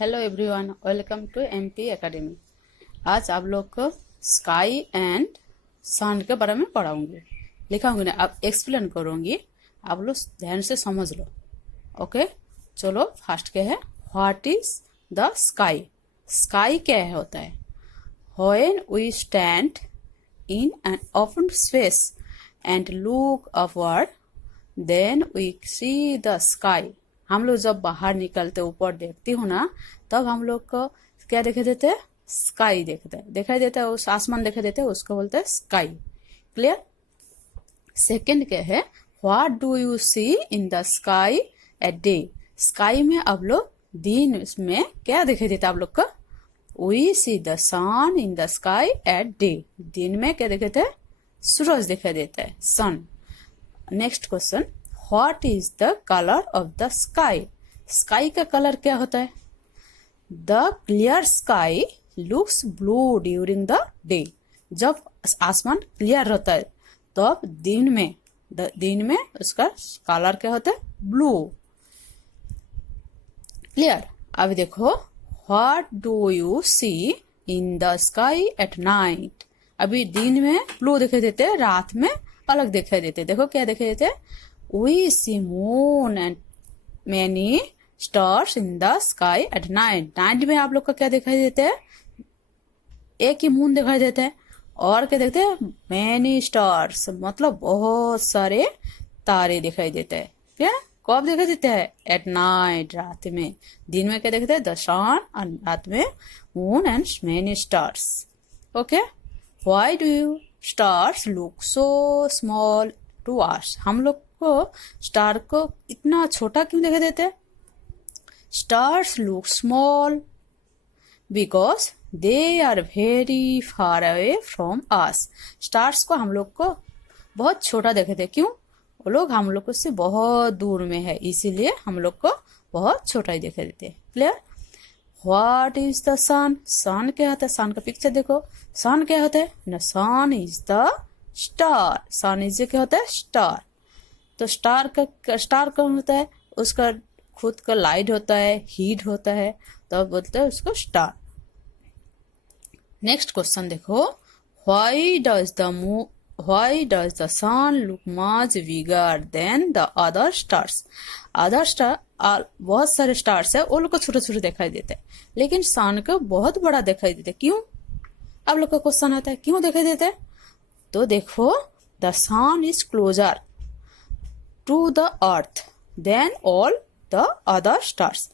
Hello everyone, welcome to MP academy. आज आप लोग को स्काई एंड सन के बारे में पढ़ाऊंगी, लिखाऊंगी ना, आप एक्सप्लेन करूंगी। आप लोग ध्यान से समझ लो। ओके, चलो फर्स्ट क्या है, what is the sky. Sky क्या है होता है, when we stand in an open space and look upward then we see the sky. हम लोग जब बाहर निकलते ऊपर देखती हूँ ना, तब हम लोग को क्या दिखाई देते हैं, स्काई दिखाई देता है, उस आसमान दिखाई देते हैं, उसको बोलते हैं स्काई। क्लियर। सेकंड क्या है, what do you see in the sky at day. Sky में आप लोग दिन में क्या दिखाई देता है आप लोग को, we see the sun in the sky at day. दिन में क्या दिखाई देता है, सूरज दिखाई देता है, sun. Next question, what is the colour of the sky. Sky का कलर क्या होता है, the clear sky looks blue during the day. जब आसमान क्लियर होता है तब दिन में उसका कलर क्या होता है, ब्लू। क्लियर। अब देखो, what do you see in the sky at night. अभी दिन में ब्लू दिखाई देते हैं, रात में अलग दिखाई देते हैं। देखो क्या दिखाई देते हैं, we see moon and many stars in the sky at night। Night में आप लोग को क्या दिखाई देते हैं, एक ही मून दिखाई देता है, और क्या देखते हैं, मैनी स्टार्स, मतलब बहुत सारे तारे दिखाई देते हैं। क्या, कब दिखाई देते हैं, एट नाइट, रात में। दिन में क्या देखते हैं, द सन, और रात में moon and many stars. Okay, why do you stars look so small to us. हम लोग को स्टार को इतना छोटा क्यों दिखाई देते हैं। Stars look small because they are very far away from us. Stars को हम लोग को बहुत छोटा दिखाई देते, क्यों, वो लोग हम लोग से बहुत दूर में है, इसीलिए हम लोग को बहुत छोटा ही दिखाई देते हैं। क्लियर। व्हाट इज द सन। सन क्या होता है, सन का पिक्चर देखो। सन क्या होता है ना, sun is the star. Sun is क्या होता है, स्टार। तो स्टार का होता है, उसका खुद का लाइट होता है, हीट होता है, तो बोलते हैं उसको स्टार। नेक्स्ट क्वेश्चन देखो, why does the sun look much bigger than the other stars. Other star, बहुत सारे स्टार्स है, वो लोग को छोटे छोटे दिखाई देते हैं, लेकिन सन को बहुत बड़ा दिखाई देते हैं, क्यों। आप लोग का क्वेश्चन आता है, क्यों दिखाई देते हैं। तो देखो, the sun is closer to the earth than all the other stars.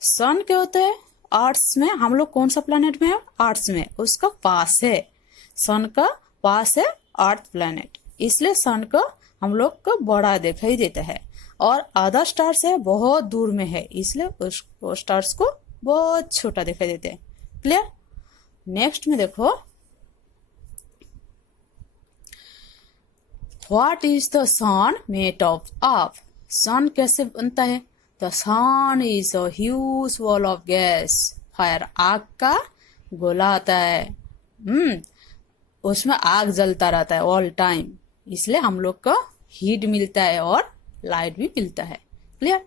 Sun क्या होता है, अर्थ में, हम लोग कौन सा प्लेनेट में है, अर्थ में, उसका पास है, सन का पास है अर्थ प्लेनेट, इसलिए सन को हम लोग को बड़ा दिखाई देता है, और अदर स्टार्स है बहुत दूर में है, इसलिए उस स्टार्स को बहुत छोटा दिखाई देते हैं। क्लियर। नेक्स्ट में देखो, What is the sun made of? सन कैसे बनता है, the sun is a huge wall of gas. Fire, आग का गोला आता है, उसमें आग जलता रहता है ऑल टाइम, इसलिए हम लोग को हीट मिलता है और लाइट भी मिलता है। क्लियर।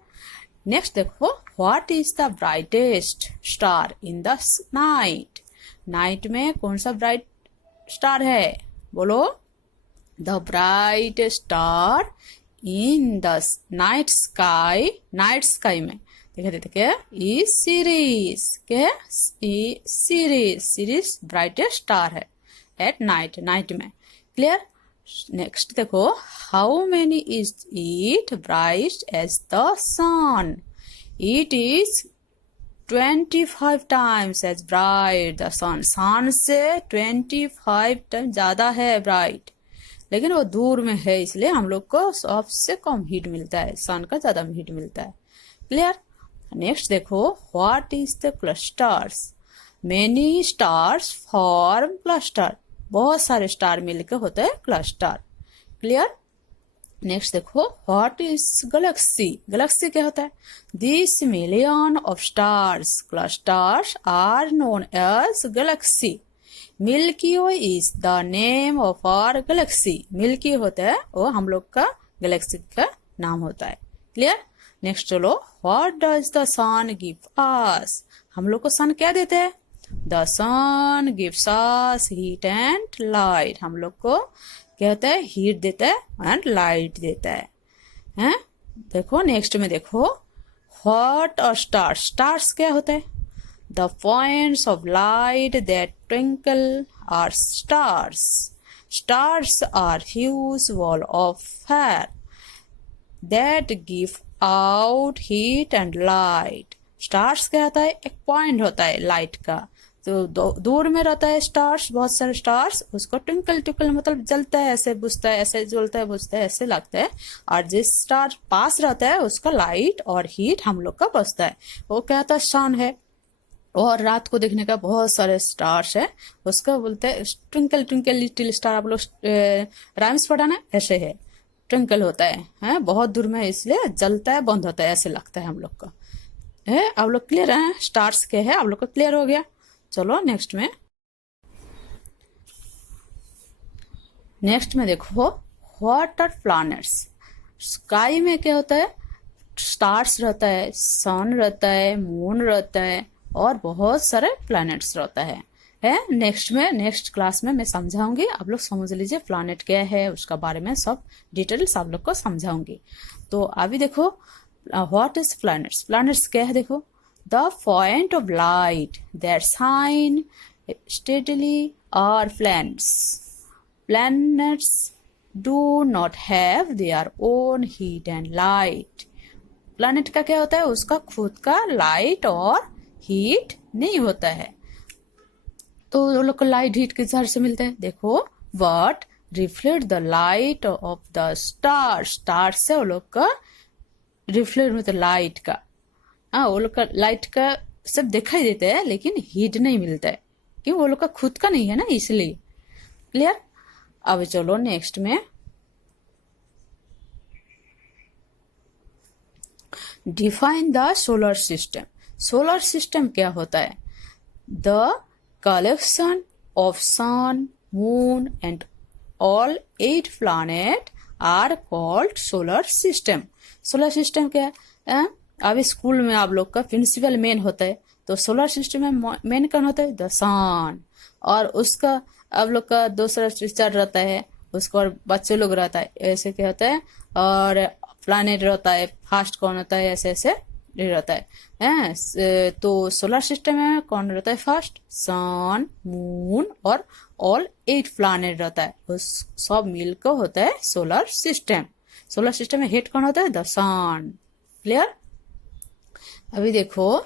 नेक्स्ट देखो, what is the brightest star in the night. Night में कौन सा ब्राइट स्टार है, बोलो। The brightest star in the night sky में देखा देते क्या, is Sirius। क्या, Sirius brightest star है at नाइट में। क्लियर। नेक्स्ट देखो, how many is it bright as the sun। It is 25 times as bright the sun। sun से 25 time ज्यादा है ब्राइट, लेकिन वो दूर में है, इसलिए हम लोग को सबसे कम हीट मिलता है, सन का ज्यादा हीट मिलता है। क्लियर। नेक्स्ट देखो, what is the clusters. Many stars form cluster. बहुत सारे स्टार मिलकर होता है क्लस्टर। क्लियर। नेक्स्ट देखो, व्हाट इज गैलेक्सी। गैलेक्सी क्या होता है, this million of stars clusters are known as galaxy. Milky Way is the name of our galaxy. Milky होता है वो हम लोग का गैलेक्सी का नाम होता है। क्लियर। नेक्स्ट चलो, what does the sun give us. हम लोग को सन क्या देते हैं? The sun gives us heat and light. हम लोग को क्या होता है? हीट देता है एंड लाइट देता है। हैं? देखो नेक्स्ट में देखो, व्हाट और स्टार्स। स्टार्स क्या होता है? The points of light that twinkle are stars. Stars are huge ball of fire that give out heat and light. Stars क्या होता है? एक पॉइंट होता है लाइट का, तो दूर में रहता है स्टार्स, बहुत सारे स्टार्स, उसको ट्विंकल ट्विंकल मतलब जलता है, ऐसे बुझता है, ऐसे जलता है, बुझता है, ऐसे लगता है। और जिस स्टार पास रहता है उसका लाइट और हीट हम लोग का बचता है, वो क्या होता है? सन है। और रात को देखने का बहुत सारे स्टार्स है, उसका बोलते हैं ट्विंकल ट्विंकल लिटिल स्टार। आप लोग राइम्स पढ़ा ना, ऐसे है, ट्विंकल होता है बहुत दूर में, इसलिए जलता है, बंद होता है, ऐसे लगता है हम लोग का। है आप लोग क्लियर है? स्टार्स के है, आप लोग का क्लियर हो गया। चलो नेक्स्ट में देखो, व्हाट आर प्लैनेट्स। स्काई में क्या होता है? स्टार्स रहता है, सन रहता है, मून रहता है और बहुत सारे प्लैनेट्स रहता है। नेक्स्ट क्लास में मैं समझाऊंगी, आप लोग समझ लीजिए प्लैनेट क्या है, उसका बारे में सब डिटेल्स आप लोग को समझाऊंगी। तो अभी देखो, व्हाट इज प्लैनेट्स। प्लैनेट्स क्या है? देखो, the point of light that shine steadily are planets. Planets do not have their own heat and light. Planet का क्या होता है? उसका खुद का लाइट और हीट नहीं होता है। तो वो लोग को लाइट हीट किस तरह से मिलता है? देखो, but reflect the light of the star. Star से वो लोग का रिफ्लेक्ट मतलब लाइट का, वो लोग का लाइट का सब दिखाई देता है, लेकिन हीट नहीं मिलता है, क्यों? वो लोग का खुद का नहीं है ना, इसलिए। क्लियर? अब चलो नेक्स्ट में, define the solar system. Solar system क्या होता है? The collection of sun, moon and all 8 planet are called solar system. Solar system क्या है? अभी स्कूल में आप लोग का प्रिंसिपल मेन होता है, तो सोलर सिस्टम में मेन कौन होता है? द सन। और उसका आप लोग का दूसरा टीचर रहता है, उसको और बच्चे लोग रहता है, ऐसे क्या होता है? और प्लैनेट रहता है, फर्स्ट कौन होता है? ऐसे ऐसे रहता है। तो सोलर सिस्टम में कौन रहता है? फर्स्ट सन, मून और ऑल 8 प्लैनेट रहता है, उस सब मिलकर होता है सोलर सिस्टम। सोलर सिस्टम में हेड कौन होता है? The sun. क्लियर? अभी देखो,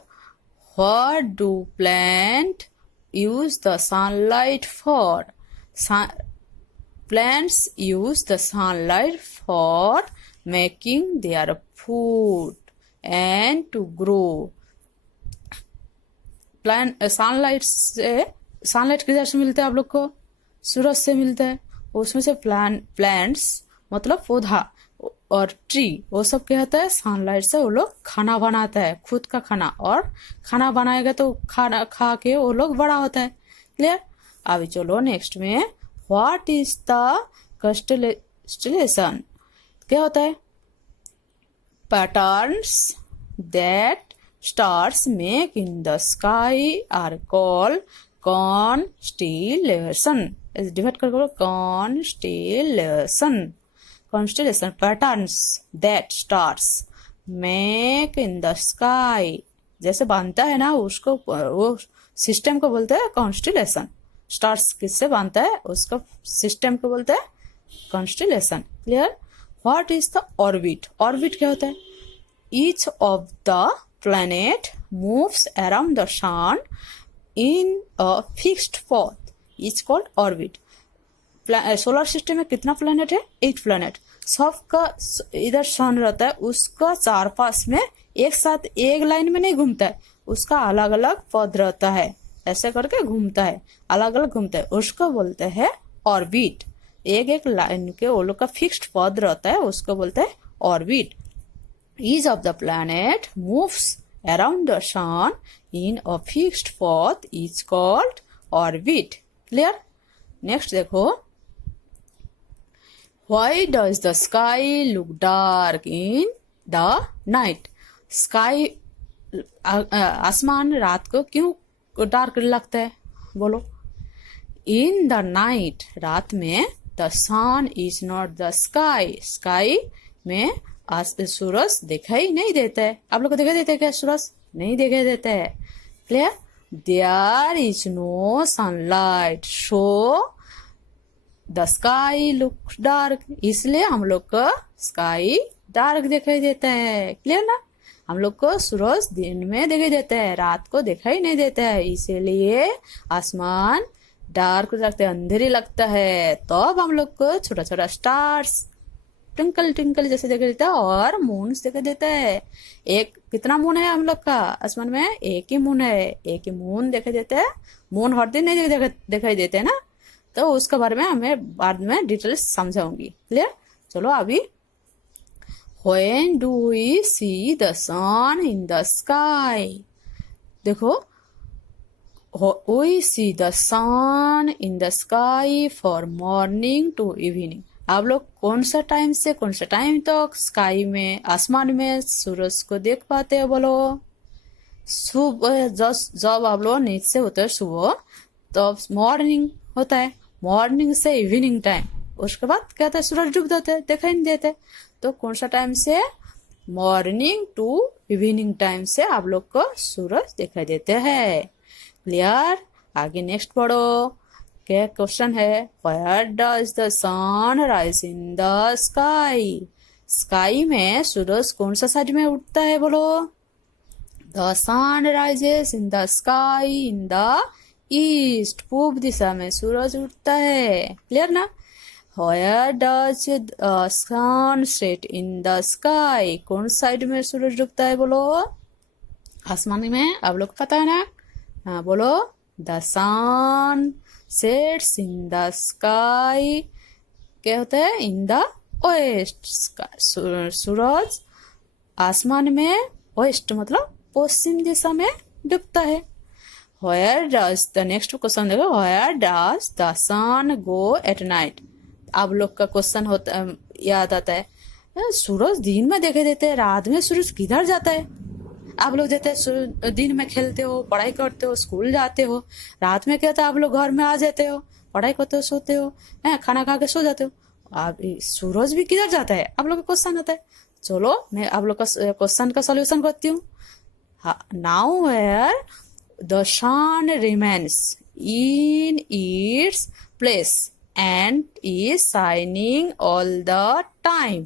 what do plant use the sunlight for. Plants use the sunlight for making their food and to grow. Sunlight किधर से मिलता है आप लोग को? सूरज से मिलता है। उसमें से प्लांट्स मतलब पौधा और ट्री, वो सब क्या होता है? सनलाइट से वो लोग खाना बनाता है, खुद का खाना, और खाना बनाएगा तो खाना खा के वो लोग बड़ा होता है। क्लियर? अभी चलो नेक्स्ट में, व्हाट इज द कॉन्स्टेलेशन। क्या होता है? Patterns that stars make in the sky are called constellation. Divide कर बोलो, constellation. constellation, patterns that stars make in the sky, जैसे बनता है ना उसको, वो सिस्टम को बोलते हैं कॉन्स्टेलेशन। स्टार्स किससे बनता है? उसका सिस्टम को बोलते हैं constellation. Clear? What is the orbit. Orbit क्या होता है? Each of the planet moves around the sun in a fixed path is called orbit. Solar system में कितना प्लैनेट है? 8 प्लैनेट। सबका इधर सन रहता है, उसका चार पास में एक साथ एक लाइन में नहीं घूमता है, उसका अलग अलग पथ रहता है, ऐसे करके घूमता है, अलग अलग घूमता है, उसको बोलते हैं ऑर्बिट। एक एक लाइन के वो लोग का फिक्स्ड पथ रहता है, उसको बोलते हैं orbit. Each of the planet moves around the sun in a fixed path is called orbit. Clear? Next देखो, why does the sky look dark in the night। Sky आसमान रात को क्यों डार्क लगता है, बोलो। इन द नाइट, रात में, the sun is not the sky, sky में सूरज दिखाई नहीं देता है। आप लोग को दिखाई देता है क्या सूरज? नहीं दिखाई देता है। Clear? There is no sunlight so the sky look dark, इसलिए हम लोग को स्काई डार्क दिखाई देता है। क्लियर ना? हम लोग को सूरज दिन में दिखाई देता है, रात को दिखाई नहीं देता है, इसीलिए आसमान डार्क लगता है, अंधेरी लगता है। तो अब हम लोग को छोटा छोटा स्टार्स ट्विंकल ट्विंकल जैसे दिखाई देता है और मून दिखाई देता है। एक कितना मून है हम लोग का आसमान में? एक ही मून है, एक ही मून दिखाई देता है। मून हर दिन नहीं दिखाई देते ना, तो उसके बारे में हमें बाद में डिटेल्स समझाऊंगी। क्लियर? चलो अभी, When do we see the sun in the sky? देखो, we see the sun in the sky for morning to evening. आप लोग कौन सा टाइम से कौन सा टाइम तक स्काई में, आसमान में सूरज को देख पाते हैं, बोलो। सुबह जब आप लोग नींद से होते हैं सुबह, तब मॉर्निंग होता है, मॉर्निंग से इवनिंग टाइम, उसके बाद क्या होता है? सूरज डूब जाता है, दिखाई नहीं देते। तो कौन सा टाइम से? मॉर्निंग टू इवनिंग टाइम से आप लोग को सूरज दिखाई देते हैं। क्लियर? आगे नेक्स्ट पढ़ो। क्या क्वेश्चन है? Where does the sun rise in the sky? Sky में सूरज कौन सा साइड में उठता है, बोलो। The sun rises in the sky in the east. पूर्व दिशा में सूरज उठता है। क्लियर ना? Where does the sun set in the sky? कौन साइड में सूरज डूबता है, बोलो। आसमान में, आप लोग को पता है ना? हाँ बोलो। The sun sets in the sky, क्या होता है? In the west. सूरज आसमान में वेस्ट मतलब पश्चिम दिशा में डूबता है। Where does, the next question देखो, Where does the sun go at night? आप लोग का क्वेश्चन होता याद आता है, सूरज दिन में दिखाई देते हैं, रात में सूरज किधर जाता है? आप लोग जाते हैं दिन में खेलते हो, पढ़ाई करते हो, स्कूल जाते हो, रात में क्या होता है? आप लोग घर में आ जाते हो, पढ़ाई करते हो, सोते हो, खाना खा के सो जाते हो। आप सूरज भी किधर जाता है? आप लोग का क्वेश्चन आता है। चलो मैं आप लोग का क्वेश्चन का सोल्यूशन करती हूँ। Now where the sun remains in its place and is shining all the time.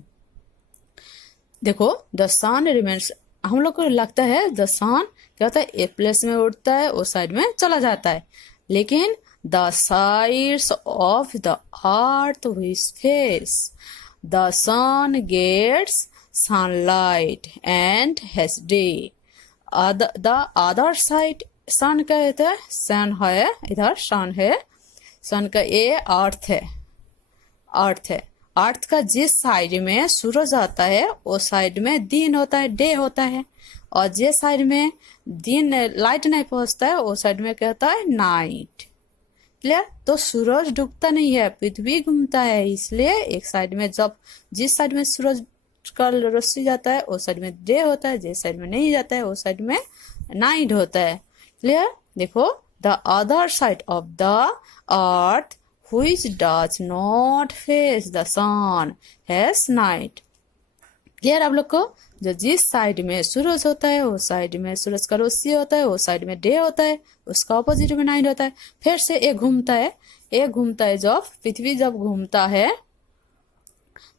देखो, the sun remains, हम लोग को लगता है the sun क्या होता है? एक प्लेस में उठता है, उस साइड में चला जाता है, लेकिन the sides of the earth which face the sun gets sunlight and has day. The other side, sun क्या होता है? sun है, इधर sun है, सन का ये अर्थ है, अर्थ है। अर्थ का जिस साइड में सूरज आता है उस साइड में दिन होता है, डे होता है, और जिस साइड में दिन लाइट नहीं पहुंचता है उस साइड में क्या होता है? नाइट। क्लियर? तो सूरज डूबता नहीं है, पृथ्वी घूमता है, इसलिए एक साइड में जब जिस साइड में सूरज का रोशनी जाता है उस साइड में डे होता है, जिस साइड में नहीं जाता है उस साइड में नाइट होता है। क्लियर? देखो, the other side of the earth which does not face the sun has night. Clear आप लोग को? जो जिस साइड में सूरज होता है उस साइड में सूरज का रोशनी होता है, उस साइड में डे होता है, उसका ऑपोजिट में नाइट होता है। फिर से एक घूमता है, एक घूमता है, जब पृथ्वी जब घूमता है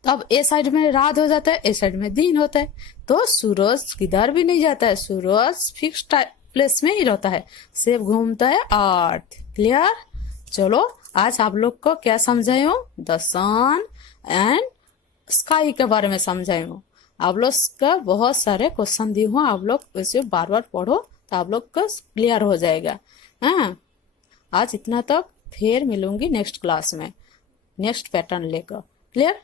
तब ए साइड में रात हो जाता है, ए साइड में दिन होता है। तो सूरज किधर भी नहीं जाता है, सूरज फिक्स प्लेस में ही रहता है, सिर्फ घूमता है अर्थ। क्लियर? चलो आज आप लोग को क्या समझाई हूँ? द सन एंड स्काई के बारे में समझाई हूँ। आप लोग का बहुत सारे क्वेश्चन दी हूँ, आप लोग इसे बार बार पढ़ो तो आप लोग का क्लियर हो जाएगा। हाँ, आज इतना तक, फिर मिलूंगी नेक्स्ट क्लास में नेक्स्ट पैटर्न लेकर। क्लियर?